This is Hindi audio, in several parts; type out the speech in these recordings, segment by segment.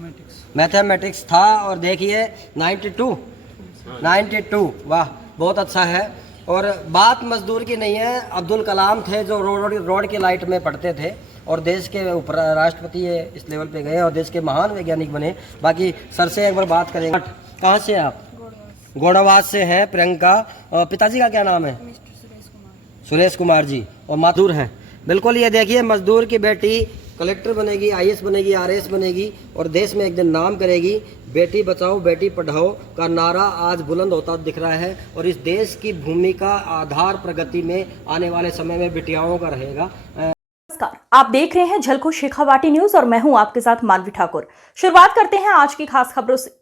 मैथमेटिक्स था। और देखिए 92, वाह बहुत अच्छा है। और बात मजदूर की नहीं है, अब्दुल कलाम थे जो रोड की लाइट में पढ़ते थे और देश के उप राष्ट्रपति इस लेवल पे गए और देश के महान वैज्ञानिक बने। बाकी सर से एक बार बात करेंगे। कहाँ से आप? गोड़ावाद से हैं प्रियंका। और पिताजी का क्या नाम है? सुरेश कुमार जी। और मजदूर हैं। बिल्कुल, ये देखिए मजदूर की बेटी कलेक्टर बनेगी, आईएएस बनेगी, आरएएस बनेगी और देश में एक दिन नाम करेगी। बेटी बचाओ बेटी पढ़ाओ का नारा आज बुलंद होता दिख रहा है और इस देश की भूमिका आधार प्रगति में आने वाले समय में बेटियाओं का रहेगा। नमस्कार, आप देख रहे हैं झलको शेखावाटी न्यूज और मैं हूं आपके साथ मानवी ठाकुर। शुरुआत करते हैं आज की खास खबरों से।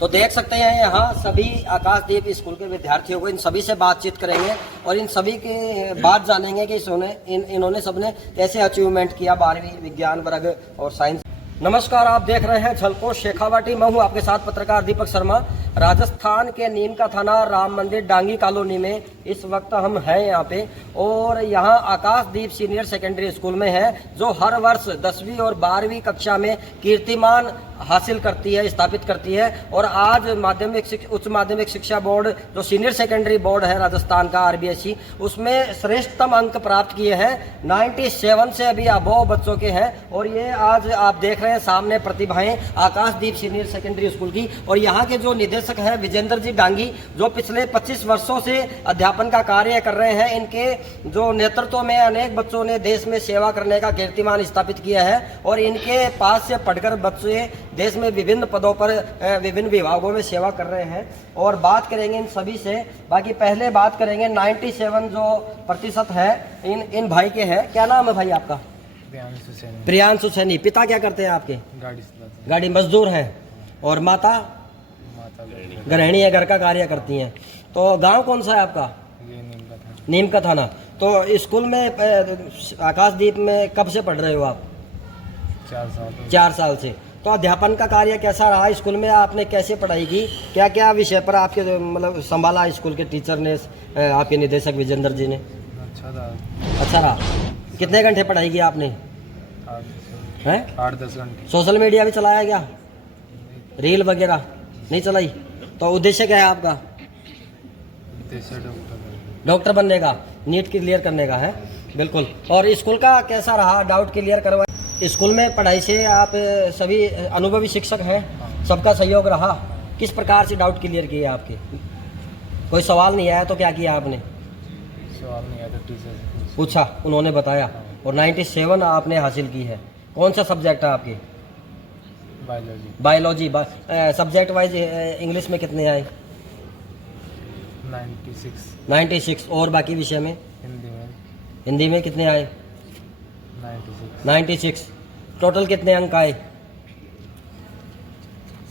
तो देख सकते हैं यहाँ सभी आकाशदीप स्कूल के विद्यार्थियों को, इन सभी से बातचीत करेंगे और इन सभी के बात जानेंगे कि इन्होंने सबने कैसे अचीवमेंट किया 12वीं विज्ञान वर्ग और साइंस। नमस्कार, आप देख रहे हैं झलको शेखावाटी। मैं हूँ आपके साथ पत्रकार दीपक शर्मा। राजस्थान के नीम का थाना राम मंदिर डांगी कॉलोनी में इस वक्त हम हैं यहाँ पे और यहाँ आकाशदीप सीनियर सेकेंडरी स्कूल में है जो हर वर्ष 10वीं और 12वीं कक्षा में कीर्तिमान हासिल करती है, स्थापित करती है। और आज उच्च माध्यमिक शिक्षा बोर्ड जो सीनियर सेकेंडरी बोर्ड है राजस्थान का आरबीएसई, उसमें श्रेष्ठतम अंक प्राप्त किए हैं। 97 से अभी अबोव बच्चों के हैं। और ये आज आप देख रहे हैं सामने प्रतिभाएं आकाशदीप सीनियर सेकेंडरी स्कूल की। और यहाँ के जो निदेशक हैं विजेंद्र जी डांगी, जो पिछले 25 वर्षों से अध्यापन का कार्य कर रहे हैं, इनके जो नेतृत्व में अनेक बच्चों ने देश में सेवा करने का कीर्तिमान स्थापित किया है। और इनके पास से पढ़कर बच्चे देश में विभिन्न पदों पर विभिन्न विभागों में सेवा कर रहे हैं। और बात करेंगे इन सभी से। बाकी पहले बात करेंगे 97 जो प्रतिशत है इन भाई के हैं। क्या नाम है भाई आपका? प्रियांशु सैनी। पिता क्या करते हैं आपके? गाड़ी मजदूर हैं। और माता गृहिणी है, घर का कार्य करती हैं। तो गांव कौन सा है आपका? नीम का थाना। तो स्कूल में आकाशदीप में कब से पढ़ रहे हो आप? 4 साल से। तो अध्यापन का कार्य कैसा रहा स्कूल में? आपने कैसे पढ़ाई की? क्या क्या विषय पर आपके मतलब संभाला स्कूल के टीचर ने, आपके निदेशक विजेंद्र जी ने? अच्छा रहा। कितने घंटे पढ़ाई की आपने? 8-10 घंटे। सोशल मीडिया भी चलाया क्या? रील वगैरह नहीं चलाई? तो उद्देश्य क्या है आपका? डॉक्टर बनने का, नीट क्लियर करने का है। बिल्कुल। और स्कूल का कैसा रहा? डाउट क्लियर करवा स्कूल में पढ़ाई से आप सभी अनुभवी शिक्षक हैं, सबका सहयोग रहा। किस प्रकार से डाउट क्लियर किए आपके? कोई सवाल नहीं आया तो क्या किया आपने? सवाल नहीं आया तो टीचर से पूछा, उन्होंने बताया। और 97 आपने हासिल की है। कौन सा सब्जेक्ट है आपके? बायोलॉजी। सब्जेक्ट वाइज इंग्लिश में कितने आए? 96। और बाकी विषय में? हिंदी में कितने आए? 96। टोटल कितने अंक आए?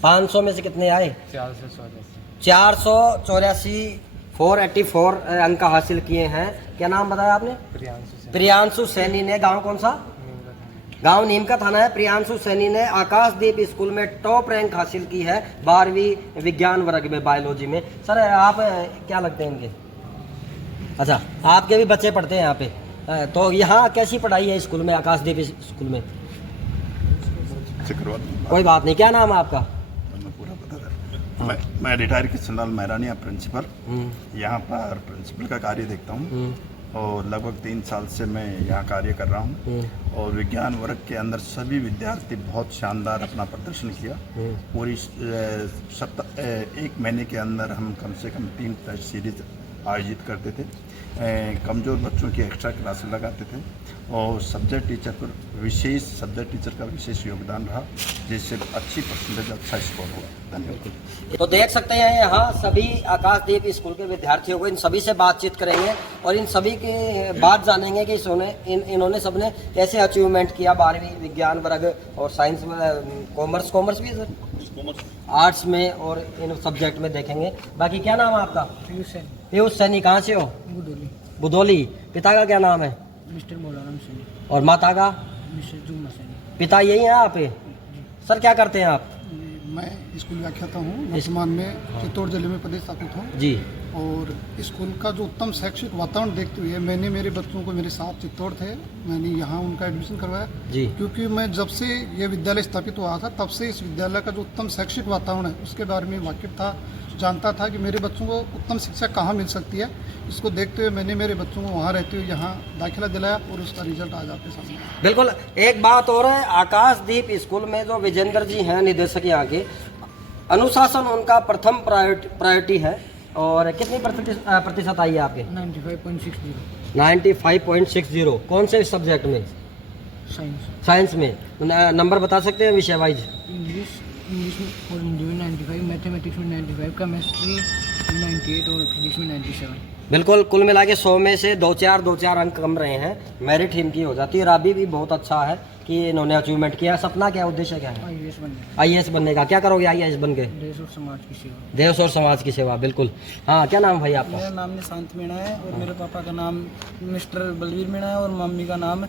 500 में से कितने आए? 484। 484 अंक हासिल किए हैं। क्या नाम बताया आपने? प्रियांशु सैनी ने। गांव कौन सा? गांव नीम का थाना है। प्रियांशु सैनी ने आकाशदीप स्कूल में टॉप रैंक हासिल की है 12वीं विज्ञान वर्ग में बायोलॉजी में। सर आप क्या लगते हैं इनके? अच्छा, आपके भी बच्चे पढ़ते हैं यहाँ पे। तो यहाँ कैसी पढ़ाई है स्कूल में, आकाशदीप स्कूल में? कोई बात नहीं। क्या नाम है आपका? मैं रिटायर किशनलाल मैरानिया प्रिंसिपल, यहाँ पर प्रिंसिपल का कार्य देखता हूँ और लगभग 3 साल से मैं यहाँ कार्य कर रहा हूँ। और विज्ञान वर्ग के अंदर सभी विद्यार्थी बहुत शानदार अपना प्रदर्शन किया। पूरी 1 महीने के अंदर हम कम से कम 3 टेस्ट सीरीज आयोजित करते थे। कमज़ोर बच्चों की एक्स्ट्रा क्लासेस लगाते थे और सब्जेक्ट टीचर का विशेष योगदान रहा, जिससे अच्छी परसेंटेज, अच्छा स्कोर हुआ। धन्यवाद। तो देख सकते हैं यहाँ सभी आकाशदीप स्कूल के विद्यार्थियों को, इन सभी से बातचीत करेंगे और इन सभी के बात जानेंगे कि इन्होंने सबने कैसे अचीवमेंट किया 12वीं विज्ञान वर्ग और साइंस में। कॉमर्स भी है सर, आर्ट्स में और इन सब्जेक्ट में देखेंगे। बाकी क्या नाम है आपका? पीयूष सैनी। कहाँ से हो? बुदोली। पिता का क्या नाम है? मिस्टर मोलाराम सैनी। और माता का? मिस्टर जुम्मा सैनी। पिता यही है आप? सर क्या करते हैं आप? मैं स्कूल व्याख्याता हूँ। वर्तमान में चित्तौड़ जिले में पदस्थापित हूँ। जी। और स्कूल का जो उत्तम शैक्षिक वातावरण देखते हुए मैंने मेरे बच्चों को, मेरे साथ चित्तौड़ थे, मैंने यहाँ उनका एडमिशन करवाया जी। क्योंकि मैं जब से ये विद्यालय स्थापित हुआ था तब से इस विद्यालय का जो उत्तम शैक्षिक वातावरण है उसके बारे में वाकिफ था, जानता था कि मेरे बच्चों को उत्तम शिक्षा कहाँ मिल सकती है। इसको देखते हुए मैंने मेरे बच्चों को वहाँ रहते हुए यहाँ दाखिला दिलाया और उसका रिजल्ट आज आपके सामने है। बिल्कुल। एक बात और है, आकाशदीप स्कूल में जो विजेंद्र जी हैं निदेशक यहाँ के, अनुशासन उनका प्रथम प्रायोरिटी है। और कितनी प्रतिशत आई है आपके? 95.60 95.60। कौन से सब्जेक्ट में? साइंस, साइंस में। नंबर बता सकते हैं विषय वाइज? इंग्लिश और हिंदी में 95, मैथमेटिक्स में 95, केमिस्ट्री 98 और फिजिक्स में 97। बिल्कुल। कुल मिला के 100 में से 2-4 अंक कम रहे हैं, मेरिट इनकी हो जाती है। और अभी भी बहुत अच्छा है कि इन्होंने अचीवमेंट किया। सपना क्या, उद्देश्य क्या है? आईएएस बनने, आईएएस बनने का। क्या करोगे आईएएस बन के? देश और समाज की सेवा। देश और समाज की सेवा। बिल्कुल। हाँ, क्या नाम है भाई आपका? मेरा नाम निशांत मीणा है और मेरे पापा का नाम मिस्टर बलवीर मीणा है और मम्मी का नाम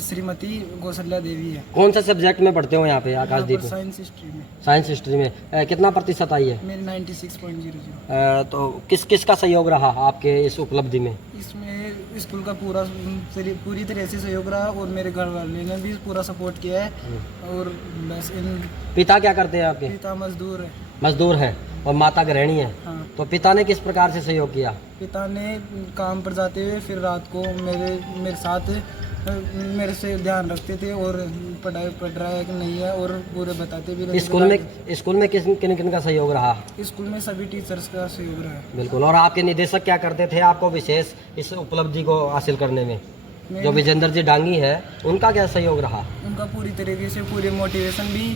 श्रीमती कौशल्या देवी है। कौन से सब्जेक्ट में पढ़ते हो यहाँ पे आकाशदीप में? साइंस हिस्ट्री में। साइंस हिस्ट्री में कितना प्रतिशत आई है? मेरी 96.00। तो किस किस का सहयोग रहा आपके इस उपलब्धि में? इसमें स्कूल का पूरी तरह से सहयोग रहा और मेरे घर वाले ने भी पूरा सपोर्ट किया है। और बस पिता क्या करते हैं आपके? पिता मजदूर है। मजदूर है और माता गृहिणी है। हाँ। तो पिता ने किस प्रकार से सहयोग किया? पिता ने काम पर जाते हुए फिर रात को मेरे साथ मेरे से ध्यान रखते थे और पढ़ाई पढ़ रहा है कि नहीं है और पूरे बताते भी रहते थे। स्कूल में किन किन का सहयोग रहा? स्कूल में सभी टीचर्स का सहयोग रहा है। बिल्कुल। और आपके निदेशक क्या करते थे आपको विशेष इस उपलब्धि को हासिल करने में? जो विजेंद्र जी डांगी है, उनका क्या सहयोग रहा? उनका पूरी तरीके से पूरे मोटिवेशन भी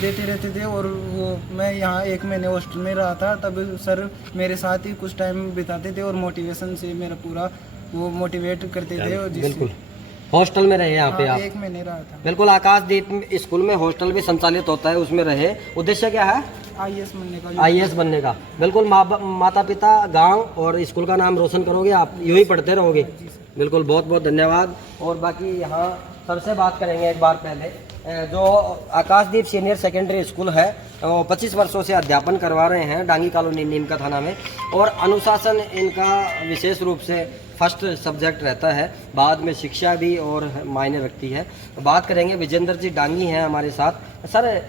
देते रहते थे। और वो मैं यहाँ 1 महीने हॉस्टल में रहा था, तब सर मेरे साथ ही कुछ टाइम बिताते थे और मोटिवेशन से मेरा पूरा वो मोटिवेट करते थे। और बिल्कुल। हॉस्टल में रहे यहाँ पे आप? 1 महीने रहा था। बिल्कुल। आकाशदीप स्कूल में हॉस्टल भी संचालित होता है, उसमें रहे। उद्देश्य क्या है? आईएएस बनने का। आईएएस बनने का। बिल्कुल। माता पिता, गांव और स्कूल का नाम रोशन करोगे आप, यूं ही पढ़ते रहोगे। बिल्कुल। बहुत बहुत धन्यवाद। और बाकी यहाँ सर से बात करेंगे एक बार पहले। जो आकाशदीप सीनियर सेकेंडरी स्कूल है, वो 25 वर्षों से अध्यापन करवा रहे हैं डांगी कॉलोनी नीमका थाना में। और अनुशासन इनका विशेष रूप से फर्स्ट सब्जेक्ट रहता है, बाद में शिक्षा भी और मायने रखती है। तो बात करेंगे, विजेंद्र जी डांगी हैं हमारे साथ। सर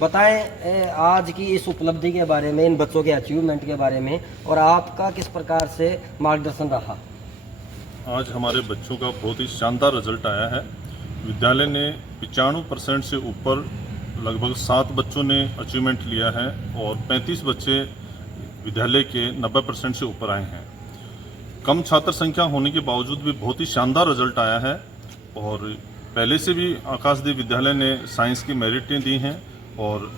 बताएं आज की इस उपलब्धि के बारे में, इन बच्चों के अचीवमेंट के बारे में, और आपका किस प्रकार से मार्गदर्शन रहा? आज हमारे बच्चों का बहुत ही शानदार रिजल्ट आया है। विद्यालय ने 95% से ऊपर लगभग 7 बच्चों ने अचीवमेंट लिया है और 35 बच्चे विद्यालय के 90% से ऊपर आए हैं। कम छात्र संख्या होने के बावजूद भी बहुत ही शानदार रिजल्ट आया है। और पहले से भी आकाशदीप विद्यालय ने साइंस की मेरिटें दी हैं और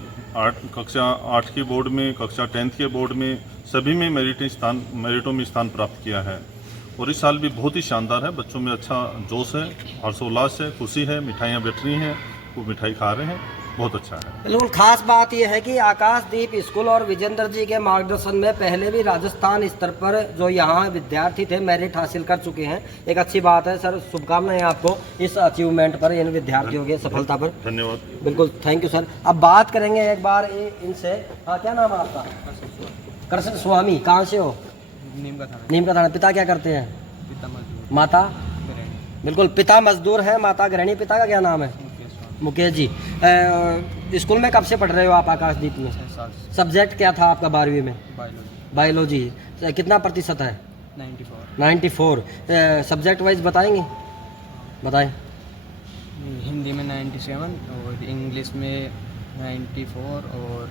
कक्षा 8 के बोर्ड में, कक्षा 10th के बोर्ड में सभी में मेरिटों में स्थान प्राप्त किया है। और इस साल भी बहुत ही शानदार है। बच्चों में अच्छा जोश है, हर्षोल्लास है, खुशी है, मिठाइयाँ बैठ रही हैं, वो मिठाई खा रहे हैं, बहुत अच्छा है। बिल्कुल। खास बात यह है कि आकाशदीप स्कूल और विजेंद्र जी के मार्गदर्शन में पहले भी राजस्थान स्तर पर जो यहाँ विद्यार्थी थे मेरिट हासिल कर चुके हैं। एक अच्छी बात है। सर शुभकामनाएं आपको इस अचीवमेंट पर, इन विद्यार्थियों के सफलता पर। धन्यवाद। बिल्कुल, थैंक यू सर। अब बात करेंगे एक बार इनसे। हाँ, क्या नाम है आपका? कृष्ण स्वामी। कहाँ से हो? नीम का थाना। पिता क्या करते हैं? पिता मजदूर, माता? गृहिणी। बिल्कुल। पिता मजदूर है, माता गृहिणी। पिता का क्या नाम है? मुकेश जी। स्कूल में कब से पढ़ रहे हो आप आकाशदीप में? 6 साल से। सब्जेक्ट क्या था आपका 12वीं में? Biology biology. कितना प्रतिशत है? 94। 94। सब्जेक्ट वाइज बताएंगे? बताएं। हिंदी में 97 और इंग्लिश में 94 और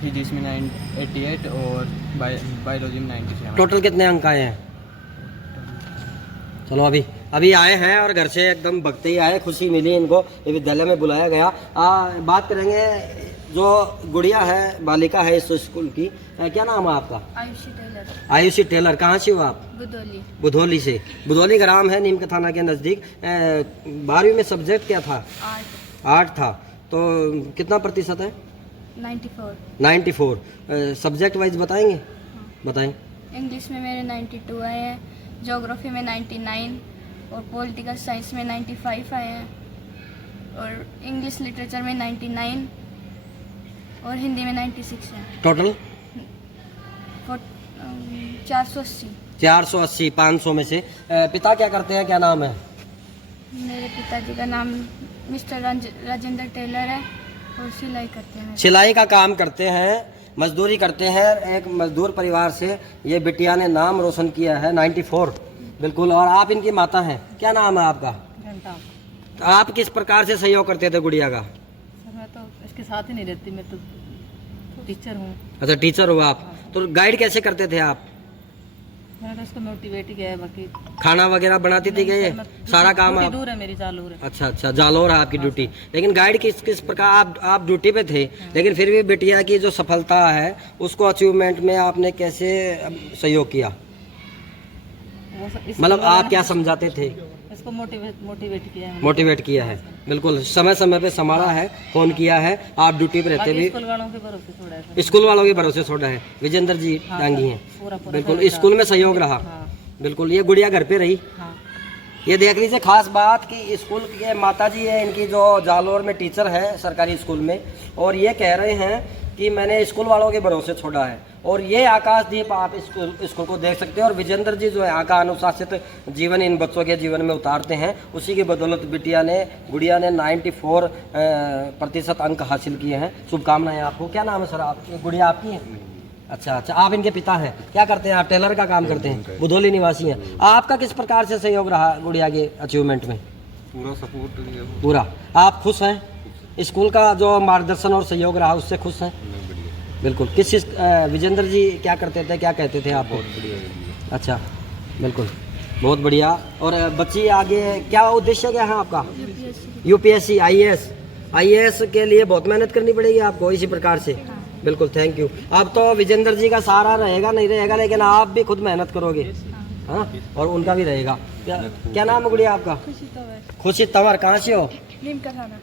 फिजिक्स में 88 और बायोलॉजी में 97। टोटल कितने अंक आए हैं? चलो अभी आए हैं और घर से एकदम भगते ही आए, खुशी मिली इनको, ये विद्यालय में बुलाया गया। बात करेंगे जो गुड़िया है, बालिका है इस स्कूल की, क्या नाम है आपका? आयुषी टेलर। आयुषी टेलर। कहाँ से हो आप? बुदौली। बुधौली से। बुधौली ग्राम है नीमका थाना के नज़दीक। 12वीं में सब्जेक्ट क्या था? 8 था। तो कितना प्रतिशत है? 94। 94। सब्जेक्ट वाइज बताएंगे? बताएं। इंग्लिश में मेरे 92 आए हैं, ज्योग्राफी में 99 और पॉलिटिकल साइंस में 95 आए हैं और इंग्लिश लिटरेचर में 99 और हिंदी में 96 है। टोटल 480। 480 500 में से। पिता क्या करते हैं, क्या नाम है? मेरे पिताजी का नाम मिस्टर राजेंद्र टेलर है और सिलाई करते हैं। सिलाई का काम करते हैं, मजदूरी करते हैं। एक मजदूर परिवार से ये बिटिया ने नाम रोशन किया है 94। बिल्कुल। और आप इनकी माता हैं, क्या नाम है आपका? तो आप किस प्रकार से सहयोग करते थे गुड़िया का? सर मैं तो इसके साथ ही नहीं रहती, मैं तो टीचर हूँ। अच्छा, टीचर हो आप। तो गाइड कैसे करते थे आप? मैंने तो इसको मोटिवेट किया है, बाकी खाना वगैरह बनाती थी क्या ये? सारा काम आप? दूर है मेरी, जालूर है। अच्छा अच्छा, जालौर है आपकी ड्यूटी। लेकिन गाइड किस प्रकार आप ड्यूटी पे थे, लेकिन फिर भी बिटिया की जो सफलता है उसको अचीवमेंट में आपने कैसे सहयोग किया? मतलब आप क्या समझाते थे? इसको मोटिवेट किया है। मोटिवेट किया है, बिल्कुल। समय समय पे संभाला है, फोन किया है। आप ड्यूटी पे रहते भी स्कूल वालों के भरोसे छोड़ा है। स्कूल वालों के भरोसे छोड़ा है। विजेंद्र जी टांगी हैं, बिल्कुल। स्कूल में सहयोग रहा, बिल्कुल। ये गुड़िया घर पे रही। ये देख लीजिए खास बात कि स्कूल के माताजी है इनकी, जो जालौर में टीचर है सरकारी स्कूल में, और ये कह रहे हैं कि मैंने स्कूल वालों के भरोसे छोड़ा है। और ये आकाशदीप आप स्कूल को देख सकते हैं। और विजेंद्र जी जो है यहाँ का अनुशासित जीवन इन बच्चों के जीवन में उतारते हैं, उसी की बदौलत गुड़िया ने 94% अंक हासिल किए हैं। शुभकामनाएं आपको। क्या नाम है सर आप? गुड़िया आपकी है? अच्छा अच्छा, आप इनके पिता हैं। क्या करते हैं आप? टेलर का काम करते हैं, बुधौली निवासी हैं। आपका किस प्रकार से सहयोग रहा गुड़िया के अचीवमेंट में? पूरा सपोर्ट दिया। पूरा। आप खुश हैं? स्कूल का जो मार्गदर्शन और सहयोग रहा उससे खुश हैं? बिल्कुल। किस चीज़ विजेंद्र जी क्या करते थे, क्या कहते थे आपको? अच्छा, बिल्कुल, बहुत बढ़िया। और बच्ची आगे क्या उद्देश्य क्या है आपका? यूपीएससी आईएएस के लिए बहुत मेहनत करनी पड़ेगी आपको इसी प्रकार से। बिल्कुल, थैंक यू। अब तो विजेंद्र जी का सहारा रहेगा नहीं रहेगा, लेकिन आप भी खुद मेहनत करोगे, हाँ, और उनका भी रहेगा। क्या नाम है गुड़िया आपका? खुशी तंवर। कहाँ से हो?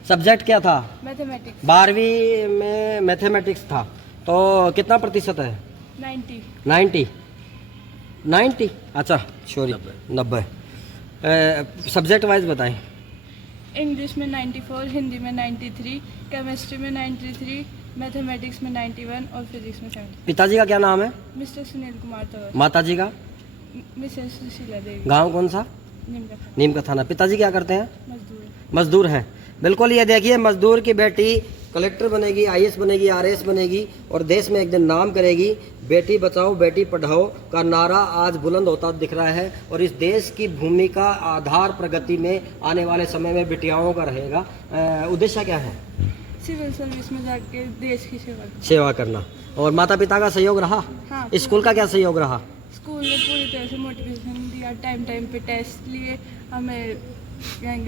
सब्जेक्ट क्या था? मैथमेटिक्स। 12वीं में मैथमेटिक्स था। तो कितना प्रतिशत है? 90। अच्छा, सॉरी, 90। सब्जेक्ट वाइज बताएं। इंग्लिश में 94, हिंदी में 93, केमिस्ट्री में 93, मैथमेटिक्स में 91 और फिजिक्स में 70। पिताजी का क्या नाम है? मिस्टर सुनील कुमार तंवर। माताजी का? मिसेस सुशीला देवी। गांव कौन सा? नीम का थाना। पिताजी क्या करते हैं? मजदूर हैं। बिल्कुल। ये देखिए, मजदूर की बेटी कलेक्टर बनेगी, आईएएस बनेगी, आरएएस बनेगी और देश में एक दिन नाम करेगी। बेटी बचाओ बेटी पढ़ाओ का नारा आज बुलंद होता दिख रहा है। और इस देश की भूमिका आधार प्रगति में आने वाले समय में बेटियाओं का रहेगा। उद्देश्य क्या है? सिविल सर्विस में जाके देश की सेवा करना। और माता पिता का सहयोग रहा? हाँ। स्कूल का क्या सहयोग रहा? स्कूल ने पूरी तरह से मोटिवेशन दिया, टाइम पे टेस्ट लिए, हमें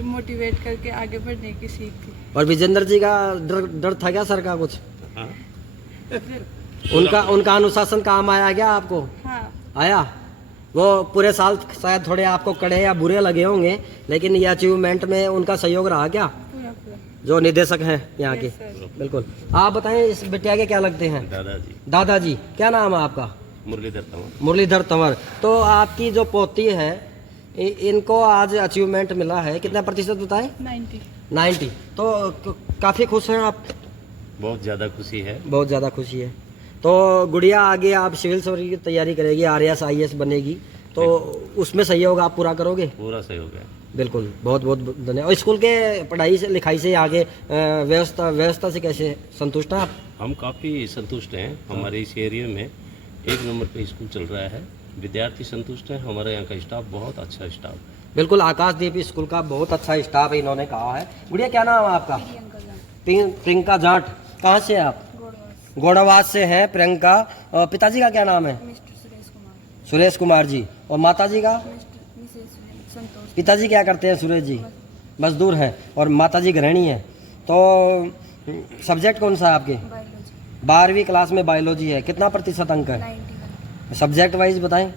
मोटिवेट करके आगे बढ़ने की सीख थी। और विजेंद्र जी का डर था क्या सर का कुछ? उनका अनुशासन काम आया क्या आपको? हाँ। आया। वो पूरे साल शायद थोड़े आपको कड़े या बुरे लगे होंगे, लेकिन ये अचीवमेंट में उनका सहयोग रहा क्या? पूरा। जो निदेशक हैं यहाँ के। बिल्कुल। आप बताएं, इस बिटिया के क्या लगते हैं? दादाजी। क्या नाम है आपका? मुरलीधर तंवर। तो आपकी जो पोती है इनको आज अचीवमेंट मिला है, कितना प्रतिशत बताएं? 90। तो काफ़ी खुश हैं आप? बहुत ज़्यादा खुशी है। बहुत ज़्यादा खुशी है। तो गुड़िया आगे आप सिविल सर्विस की तैयारी करेगी, आरएएस आईएएस बनेगी, तो उसमें सहयोग आप पूरा करोगे? पूरा सहयोग है। बिल्कुल, बहुत बहुत धन्यवाद। और स्कूल के पढ़ाई से लिखाई से आगे व्यवस्था से कैसे संतुष्ट हैं आप? हम काफ़ी संतुष्ट हैं। हमारे इस एरिया में 1 नंबर पे स्कूल चल रहा है, विद्यार्थी संतुष्ट हैं। हमारे यहाँ का स्टाफ बहुत अच्छा स्टाफ। बिल्कुल, आकाशदीप स्कूल का बहुत अच्छा स्टाफ है, इन्होंने कहा है। गुड़िया क्या नाम है आपका? प्रियंका जाट। कहाँ से आप? गोड़ावास से हैं प्रियंका। और पिताजी का क्या नाम है? सुरेश कुमार जी। और माताजी का? पिताजी क्या करते हैं? सुरेश जी मजदूर हैं और माताजी गृहिणी है। तो सब्जेक्ट कौन सा है आपके? 12वीं क्लास में बायोलॉजी है। कितना प्रतिशत अंक है? 91। सब्जेक्ट वाइज बताएं।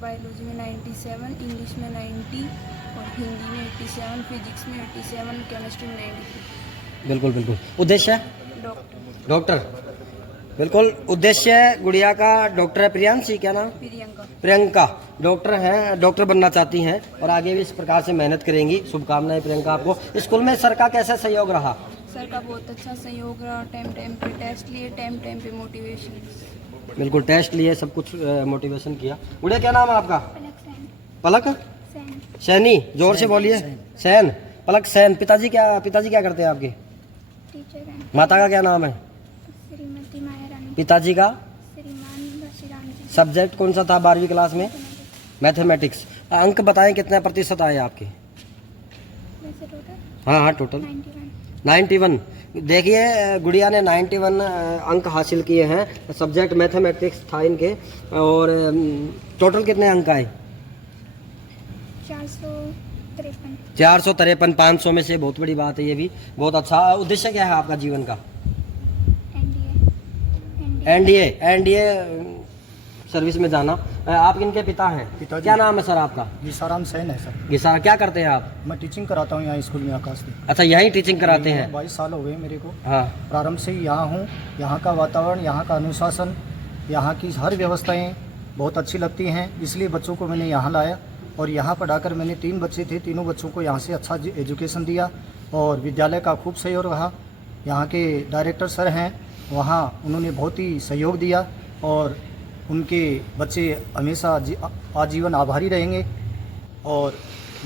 बायोलॉजी में 97, इंग्लिश में 90 और हिंदी में 87, फिजिक्स में 87, केमिस्ट्री में 93। बिल्कुल बिल्कुल। उद्देश्य? डॉक्टर। बिल्कुल, उद्देश्य गुड़िया का डॉक्टर है। प्रियांशी क्या नाम? प्रियंका डॉक्टर हैं, डॉक्टर बनना चाहती हैं और आगे भी इस प्रकार से मेहनत करेंगी। शुभकामनाएं प्रियंका आपको। स्कूल में सर का कैसा सहयोग रहा? सर का बहुत अच्छा सहयोग रहा, टाइम पे टेस्ट लिए, टाइम पे मोटिवेशन। बिल्कुल टेस्ट लिए, सब कुछ मोटिवेशन किया। गुड़िया क्या नाम है आपका? पलक सैनी, जोर से बोलिए। सैन, पलक सैन। पिताजी क्या करते हैं आपके? टीचर हैं। माता का क्या नाम है? श्रीमती माया रानी। पिताजी का श्रीमान बशीराम जी। सब्जेक्ट कौन सा था 12वीं क्लास में? मैथमेटिक्स। अंक बताएं कितने प्रतिशत आए आपके? वैसे टोटल हाँ टोटल 91। देखिए गुड़िया ने 91 अंक हासिल किए हैं। सब्जेक्ट मैथमेटिक्स था इनके। और टोटल कितने अंक आए? 453। 500 में से बहुत बड़ी बात है ये भी, बहुत अच्छा। उद्देश्य क्या है आपका जीवन का? एनडीए सर्विस में जाना। आप किनके पिता हैं? पिताजी। क्या नाम है सर आपका? गिसाराम सैन है सर। गिसारा। क्या करते हैं आप? मैं टीचिंग कराता हूँ यहाँ स्कूल में आकाश में। अच्छा, यहीं टीचिंग कराते हैं? 22 साल हो गए मेरे को। हाँ। प्रारंभ से ही यहाँ हूँ। यहाँ का वातावरण, यहाँ का अनुशासन, यहाँ की हर व्यवस्थाएं बहुत अच्छी लगती हैं, इसलिए बच्चों को मैंने यहाँ लाया। और यहाँ पढ़ाकर मैंने 3 बच्चे थे, तीनों बच्चों को यहाँ से अच्छा एजुकेशन दिया और विद्यालय का खूब सहयोग रहा। यहाँ के डायरेक्टर सर हैं, वहाँ उन्होंने बहुत ही सहयोग दिया और उनके बच्चे हमेशा आजीवन आभारी रहेंगे। और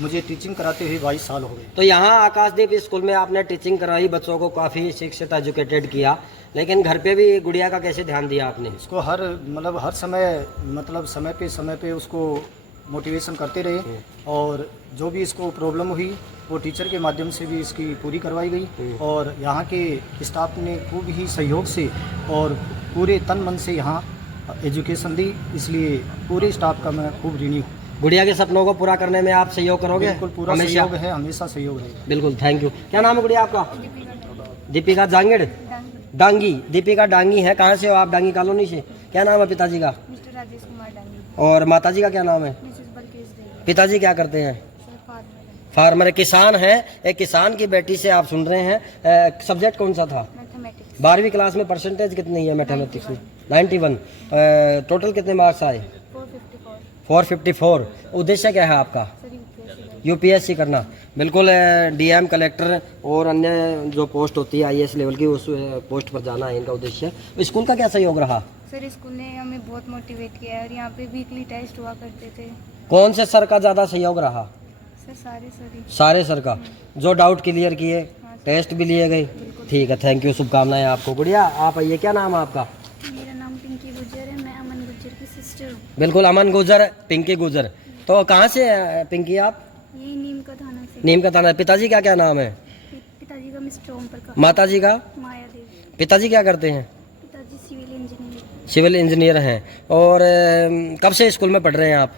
मुझे टीचिंग कराते हुए 22 साल हो गए। तो यहाँ आकाशदीप स्कूल में आपने टीचिंग कराई, बच्चों को काफ़ी शिक्षित एजुकेटेड किया, लेकिन घर पे भी गुड़िया का कैसे ध्यान दिया आपने? इसको हर समय पे उसको मोटिवेशन करते रहे और जो भी इसको प्रॉब्लम हुई वो टीचर के माध्यम से भी इसकी पूरी करवाई गई। और यहाँ के स्टाफ ने खूब ही सहयोग से और पूरे तन मन से यहाँ एजुकेशन दी, इसलिए पूरे स्टाफ का मैं खूब ऋणी हूँ। गुड़िया के सपनों को पूरा करने में आप सहयोग करोगे? बिल्कुल, पूरा सहयोग है, हमेशा सहयोग रहेगा। बिल्कुल, थैंक यू। क्या नाम है गुड़िया आपका? दीपिका जांगड़ डांगी। दीपिका डांगी है। कहाँ से हो आप? डांगी कॉलोनी से। क्या नाम है पिताजी का? मिस्टर राजेश कुमार डांगी। और माताजी का क्या नाम है? मिसेस बलकेश देवी। पिताजी क्या करते हैं? फार्मर। फार्मर, किसान है। एक किसान की बेटी से आप सुन रहे हैं। सब्जेक्ट कौन सा था? मैथमेटिक्स। 12वीं क्लास में परसेंटेज कितनी है मैथमेटिक्स में? 91। टोटल कितने मार्क्स आए? 454। उद्देश्य क्या है आपका? यूपीएससी करना। बिल्कुल, डीएम, कलेक्टर और अन्य जो पोस्ट होती है आईएएस लेवल की, उस पोस्ट पर जाना है इनका उद्देश्य। स्कूल का क्या सहयोग रहा? सर स्कूल ने हमें बहुत मोटिवेट किया है और यहाँ पे वीकली टेस्ट हुआ करते थे। कौन से सर का ज़्यादा सहयोग रहा? सर सारे सर का। जो डाउट क्लियर किए, टेस्ट भी लिए गए। ठीक है, थैंक यू, शुभकामनाएं आपको। गुड़िया आप आइए। क्या नाम है आपका? मेरा नाम पिंकी गुजर है, मैं अमन गुजर की सिस्टर हूँ। बिल्कुल, अमन गुजर, पिंकी गुजर। तो कहाँ से हैं पिंकी आप? यही नीम का थाना से। नीम का थाना। पिताजी का क्या नाम है? पिताजी का मिस्टर ओम प्रकाश। माताजी का? माया देवी। पिताजी क्या करते हैं? पिताजी सिविल इंजीनियर। सिविल इंजीनियर हैं। और कब से स्कूल में पढ़ रहे हैं आप?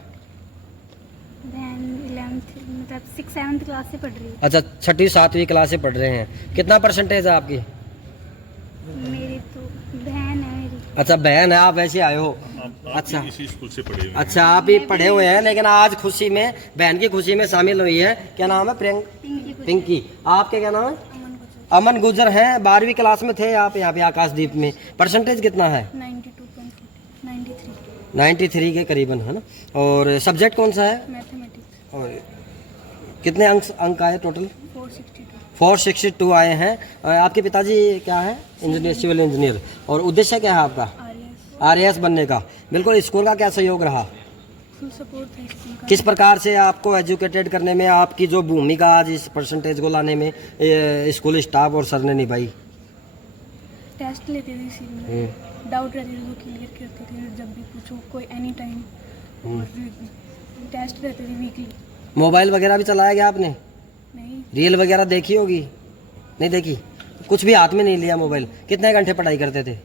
बहन 11th मतलब 6-7 क्लास से पढ़ रही है। अच्छा, 6वीं 7वीं क्लास से पढ़ रहे हैं। कितना परसेंटेज है आपकी? मेरी तो बहन है मेरी। अच्छा, बहन है। आप वैसे आए हो? अच्छा, इसी स्कूल से पढ़े हुए हैं। अच्छा, आप भी पढ़े हुए हैं, लेकिन आज खुशी में, बहन की खुशी में शामिल हुई है। क्या नाम है? पिंकी। आपके क्या नाम है? अमन गुजर हैं। 12वीं क्लास में थे आप यहाँ पे आकाशदीप में। परसेंटेज कितना है? 93 के करीबन, है ना। और सब्जेक्ट कौन सा है? मैथमेटिक्स। और कितने अंक आए टोटल? 462। 462 आए हैं। आपके पिताजी क्या है? Engineer, civil engineer. और उद्देश्य क्या है आपका? आरएएस बनने का। बिल्कुल, स्कूल का क्या सहयोग रहा? फुल सपोर्ट है स्कूल का। किस प्रकार से आपको एजुकेटेड करने में आपकी जो भूमिका आज इस परसेंटेज को लाने में स्कूल स्टाफ और सर ने निभाई? टेस्ट लेते थे इसी में, डाउट रहते थे वो क्लियर करते थे जब भी पूछो, कोई एनी टाइम। और टेस्ट रहते थे वीकली। मोबाइल वगैरह भी चलाया गया आपने? नहीं। रील वगैरह देखी होगी? नहीं देखी? कुछ भी हाथ में नहीं लिया मोबाइल? कितने घंटे पढ़ाई करते थे?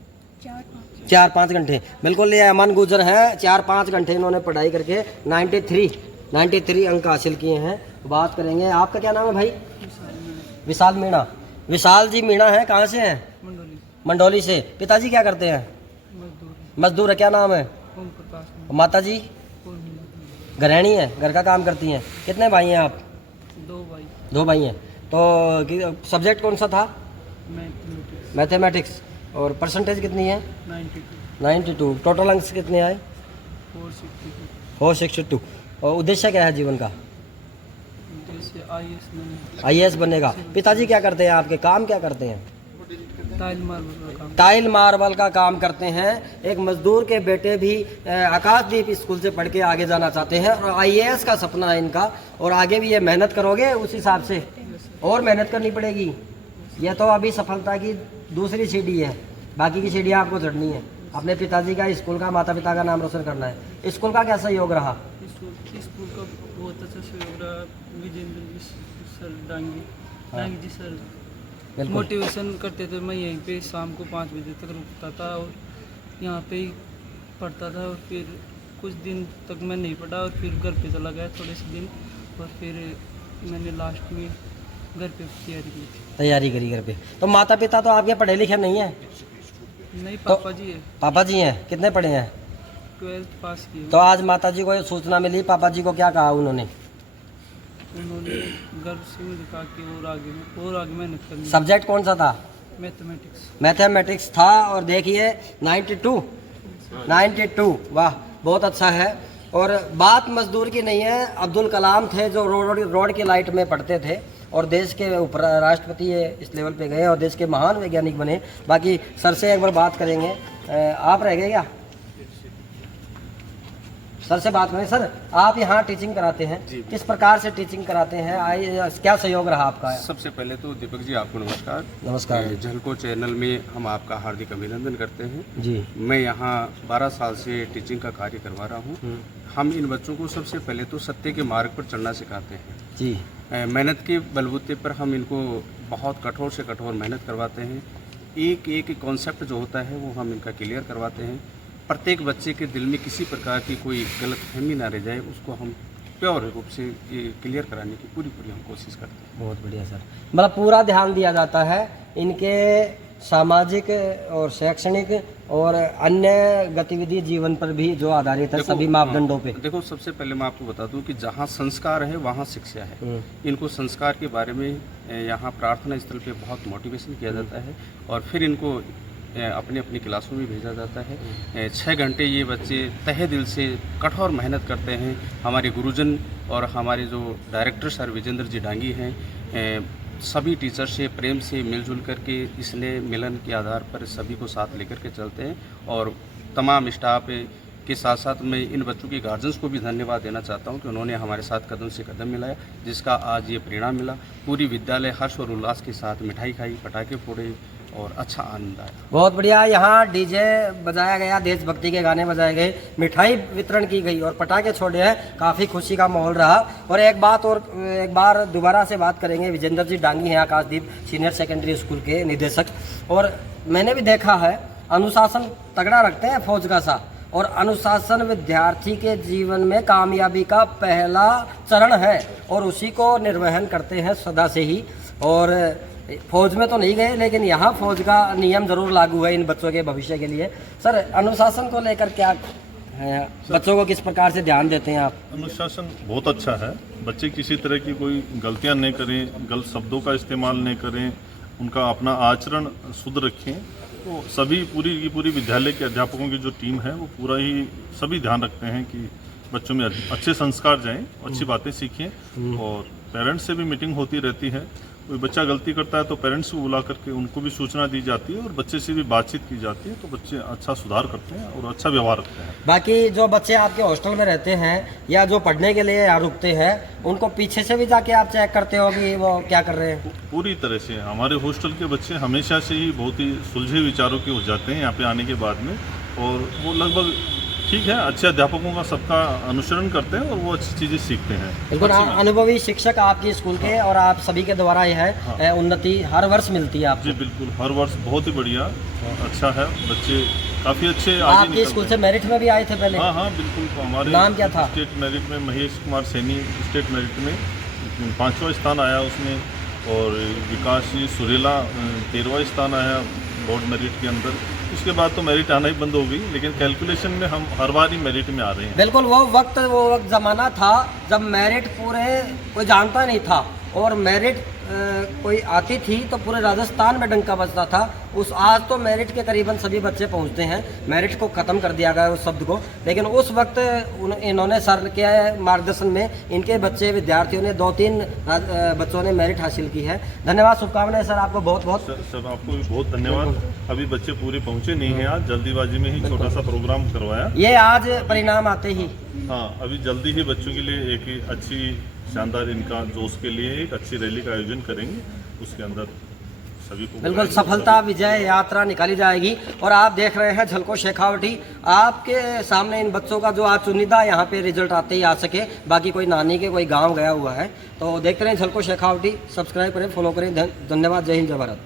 4-5 घंटे। बिल्कुल, ये अमन गुजर हैं। 4-5 घंटे इन्होंने पढ़ाई करके 93 अंक हासिल किए हैं। बात करेंगे। आपका क्या नाम है भाई? विशाल मीणा। विशाल जी मीणा है। कहाँ से हैं? मंडोली से। पिताजी क्या करते हैं? मजदूर है। क्या नाम है? माता जी? गृहिणी है, घर का काम करती हैं। कितने भाई हैं आप? 2 भाई हैं। तो सब्जेक्ट कौन सा था? मैथमेटिक्स। और परसेंटेज कितनी है? 92। टोटल अंक कितने आए? 462। और उद्देश्य क्या है जीवन का? उद्देश्य IAS बनेगा। पिताजी क्या करते हैं आपके, काम क्या करते हैं? टाइल मार्बल का काम करते हैं। एक मजदूर के बेटे भी आकाशदीप स्कूल से पढ़ के आगे जाना चाहते हैं और IAS का सपना है इनका, और आगे भी ये मेहनत करोगे उस हिसाब से, और मेहनत करनी पड़ेगी। यह तो अभी सफलता की दूसरी सीढ़ी है, बाकी की सीढ़ियाँ आपको चढ़नी है। अपने पिताजी का, स्कूल का, माता पिता का नाम रोशन करना है। स्कूल का क्या सहयोग रहा? स्कूल का बहुत अच्छा सहयोग रहा। विजेंद्र जी सर, डांगी जी सर मोटिवेशन करते थे। मैं यहीं पे शाम को 5 बजे तक रुकता था और यहाँ पे ही पढ़ता था, और फिर कुछ दिन तक मैं नहीं पढ़ा और फिर घर पे चला गया थोड़े से दिन, और फिर मैंने लास्ट में घर पे तैयारी करी घर पे। तो माता पिता तो आपके पढ़े लिखे नहीं है? नहीं, पापा जी है। पापा जी हैं? कितने पढ़े हैं? 12th पास किए। तो आज माता जी को ये सूचना मिली, पापा जी को क्या कहा उन्होंने गर्व से मुझे कहा कि और आगे मेहनत करनी। सब्जेक्ट कौन सा था? मैथमेटिक्स था। और देखिए 92, वाह, बहुत अच्छा है। और बात मजदूर की नहीं है, अब्दुल कलाम थे जो रोड की लाइट में पढ़ते थे और देश के उप राष्ट्रपति इस लेवल पे गए और देश के महान वैज्ञानिक बने। बाकी सर से एक बार बात करेंगे। आप रह गए क्या? सर से बात करें। सर, आप यहाँ टीचिंग कराते हैं, किस प्रकार से टीचिंग कराते हैं, क्या सहयोग रहा आपका? सबसे पहले तो दीपक जी आपको नमस्कार। नमस्कार। झलको चैनल में हम आपका हार्दिक अभिनंदन करते हैं जी। मैं यहाँ 12 साल से टीचिंग का कार्य करवा रहा हूँ। हम इन बच्चों को सबसे पहले तो सत्य के मार्ग पर चलना सिखाते हैं जी। मेहनत के बलबूते पर हम इनको बहुत कठोर से कठोर मेहनत करवाते हैं। एक कॉन्सेप्ट जो होता है वो हम इनका क्लियर करवाते हैं। प्रत्येक बच्चे के दिल में किसी प्रकार की कोई गलतफहमी ना रह जाए, उसको हम प्योर रूप से ये क्लियर कराने की पूरी हम कोशिश करते हैं। बहुत बढ़िया सर, मतलब पूरा ध्यान दिया जाता है इनके सामाजिक और शैक्षणिक और अन्य गतिविधि जीवन पर भी जो आधारित है, सभी मापदंडों पे। देखो, सबसे पहले मैं आपको बता दूं कि जहां संस्कार है वहां शिक्षा है। इनको संस्कार के बारे में यहाँ प्रार्थना स्थल पे बहुत मोटिवेशन किया जाता है और फिर इनको अपनी अपनी क्लासों में भेजा जाता है। 6 घंटे ये बच्चे तहे दिल से कठोर मेहनत करते हैं। हमारे गुरुजन और हमारे जो डायरेक्टर सर विजेंद्र जी डांगी हैं, सभी टीचर से प्रेम से मिलजुल करके स्नेह मिलन के आधार पर सभी को साथ लेकर के चलते हैं। और तमाम स्टाफ के साथ साथ मैं इन बच्चों के गार्जियंस को भी धन्यवाद देना चाहता हूं कि उन्होंने हमारे साथ कदम से कदम मिलाया, जिसका आज ये परिणाम मिला। पूरी विद्यालय हर्ष और उल्लास के साथ मिठाई खाई, पटाखे फोड़े और अच्छा आनंद आया। बहुत बढ़िया। यहाँ डीजे बजाया गया, देशभक्ति के गाने बजाए गए, मिठाई वितरण की गई और पटाखे छोड़े हैं। काफ़ी खुशी का माहौल रहा। और एक बार दोबारा से बात करेंगे। विजेंद्र जी डांगी हैं आकाशदीप सीनियर सेकेंडरी स्कूल के निदेशक, और मैंने भी देखा है अनुशासन तगड़ा रखते हैं फौज का सा, और अनुशासन विद्यार्थी के जीवन में कामयाबी का पहला चरण है और उसी को निर्वहन करते हैं सदा से ही। और फौज में तो नहीं गए, लेकिन यहाँ फौज का नियम जरूर लागू है इन बच्चों के भविष्य के लिए। सर, अनुशासन को लेकर क्या है, बच्चों को किस प्रकार से ध्यान देते हैं आप? अनुशासन बहुत अच्छा है। बच्चे किसी तरह की कोई गलतियाँ नहीं करें, गलत शब्दों का इस्तेमाल नहीं करें, उनका अपना आचरण शुद्ध रखें। तो सभी पूरी विद्यालय के अध्यापकों की जो टीम है वो पूरा ही सभी ध्यान रखते हैं कि बच्चों में अच्छे संस्कार जाएं, अच्छी बातें सीखें। और पेरेंट्स से भी मीटिंग होती रहती है। कोई बच्चा गलती करता है तो पेरेंट्स को बुला करके उनको भी सूचना दी जाती है और बच्चे से भी बातचीत की जाती है, तो बच्चे अच्छा सुधार करते हैं और अच्छा व्यवहार रखते हैं। बाकी जो बच्चे आपके हॉस्टल में रहते हैं या जो पढ़ने के लिए यहाँ रुकते हैं, उनको पीछे से भी जाके आप चेक करते हो कि वो क्या कर रहे हैं? पूरी तरह से हमारे हॉस्टल के बच्चे हमेशा से ही बहुत ही सुलझे विचारों के हो जाते हैं यहाँ पे आने के बाद में, और वो लगभग ठीक है, अच्छे अध्यापकों का सबका अनुसरण करते हैं और वो अच्छी चीज़ें सीखते हैं। बिल्कुल अनुभवी शिक्षक आपके स्कूल के, और आप सभी के द्वारा यह है उन्नति हर वर्ष मिलती है आपको? जी बिल्कुल, हर वर्ष बहुत ही बढ़िया अच्छा है। बच्चे काफ़ी अच्छे आपके स्कूल से मेरिट में भी आए थे पहले? हाँ बिल्कुल। तो हमारे नाम क्या था? स्टेट मेरिट में महेश कुमार सैनी स्टेट मेरिट में 5वां स्थान आया उसमें, और विकास जी सुरेला 13वां स्थान आया बोर्ड मेरिट के अंदर। उसके बाद तो मेरिट आना ही बंद हो गई, लेकिन कैलकुलेशन में हम हर बार ही मेरिट में आ रहे हैं। बिल्कुल, वो वक्त ज़माना था जब मेरिट पूरे कोई जानता नहीं था, और मेरिट कोई आती थी तो पूरे राजस्थान में डंका बजता था। उस आज तो मेरिट के करीबन सभी बच्चे पहुंचते हैं, मेरिट को ख़त्म कर दिया गया उस शब्द को, लेकिन उस वक्त इन्होंने सर के मार्गदर्शन में इनके बच्चे विद्यार्थियों ने 2-3 बच्चों ने मेरिट हासिल की है। धन्यवाद, शुभकामनाएं सर आपको बहुत बहुत। सर आपको भी बहुत धन्यवाद। अभी बच्चे पूरे पहुंचे नहीं हैं, आज जल्दीबाजी में ही छोटा सा प्रोग्राम करवाया। ये आज परिणाम आते ही, हाँ अभी जल्दी ही बच्चों के लिए एक अच्छी शानदार इनका जोश के लिए एक अच्छी रैली का आयोजन करेंगे, उसके अंदर सभी को बिल्कुल सफलता विजय यात्रा निकाली जाएगी। और आप देख रहे हैं झलको शेखावटी, आपके सामने इन बच्चों का जो आज चुनिंदा यहाँ पे रिजल्ट आते ही आ सके, बाकी कोई नानी के कोई गांव गया हुआ है। तो देखते रहें झलको शेखावटी, सब्सक्राइब करें, फॉलो करें। धन्यवाद, जय हिंद, जय भारत।